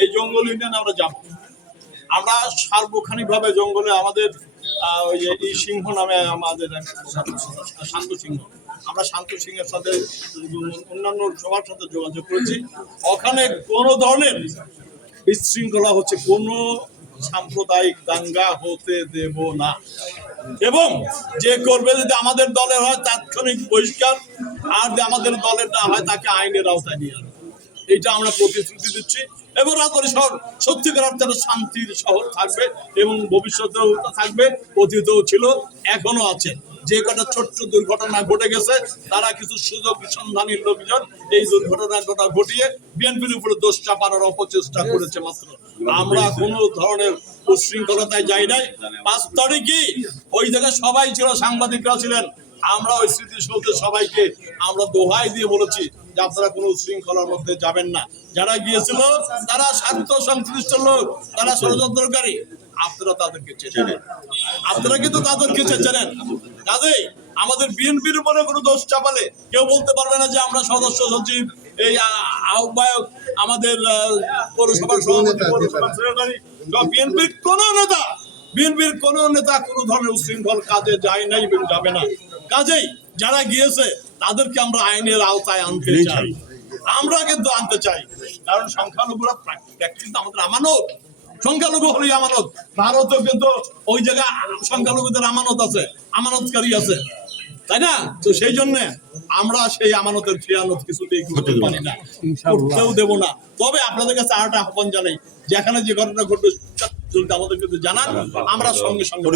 এই জঙ্গল ইউনিয়ন আমরা যাব আমরা সার্বক্ষণিকভাবে জঙ্গলে আমাদের ওই যে এই সিংহ নামে আমাদের শান্ত সিংহ। আমরা শান্ত সিংহের সাথে অন্যান্য সবার সাথে যোগাযোগ করেছি। ওখানে কোনো ধরনের বিশৃঙ্খলা হচ্ছে, কোনো সাম্প্রদায়িক দাঙ্গা হতে দেব না। এবং যে করবে যদি আমাদের দলের হয়, তাৎক্ষণিক বহিষ্কার, আর আমাদের দলের না হয়, তাকে আইনের আওতায় নিয়ে এইটা আমরা প্রতিশ্রুতি দিচ্ছি। এবং রাজবাড়ী শহর সত্যিকার অর্থে শান্তির শহর থাকবে এবং ভবিষ্যতেও থাকবে, অতীতেও ছিল এখনও আছে। যে কটা ছোট্ট দুর্ঘটনা ঘটে গেছে, তারা কিছু সুযোগ সন্ধানী লোকজন এই দুর্ঘটনাটা ঘটিয়ে বিএনপির উপরে দোষ চাপানোর অপচেষ্টা করেছে মাত্র। আমরা কোনো ধরনের উশৃঙ্খলতায় যাই নাই। পাঁচ তারিখই ওই জায়গায় সবাই ছিল সাংবাদিকরা ছিলেন। আমরা ওই স্মৃতিসৌধে সবাইকে আমরা দোহাই দিয়ে বলেছি যে আপনারা কোনো শৃঙ্খলার মধ্যে যাবেন না। যারা গিয়েছিল তারা স্বার্থ সংশ্লিষ্ট লোক তারা ষড়যন্ত্রকারী। আপনারা তাদেরকে চেনেন। আপনারা কিন্তু তাদেরকে চেনেন। কাজেই আমাদের বিএনপির উপরে কোনো দোষ চাপালে কেউ বলতে পারবে না যে আমরা সদস্য সচিব এই আহ্বায়ক আমাদের পৌরসভার সভাপতি পৌরসভার সেক্রেটারি বিএনপির কোন নেতা বিএনপির কোন নেতা কোনো ধরনের উশৃঙ্খল কাজে যায় নাই এবং যাবে না। কাজেই যারা গিয়েছে তাদেরকে আমরা আইনের আওতায় আনতে চাই। আমরা কিন্তু আনতে চাই। কারণ সংখ্যালঘুরা প্র্যাকটিস আমাদের আমানত। সংখ্যালঘু হলেই আমানত। ভারতও কিন্তু ওই জায়গায় সংখ্যালঘুদের আমানত আছে আমানতকারী আছে। তাই না? তো সেই জন্য আমরা সেই আমানতের খেয়ানত কিছুতেই করতে পারি না। করতেও দেবো না। তবে আপনাদের কাছে আরেকটা আহ্বান জানাই যেখানে যে ঘটনা ঘটবে আমাদের কিন্তু জানান। আমরা সঙ্গে সঙ্গে।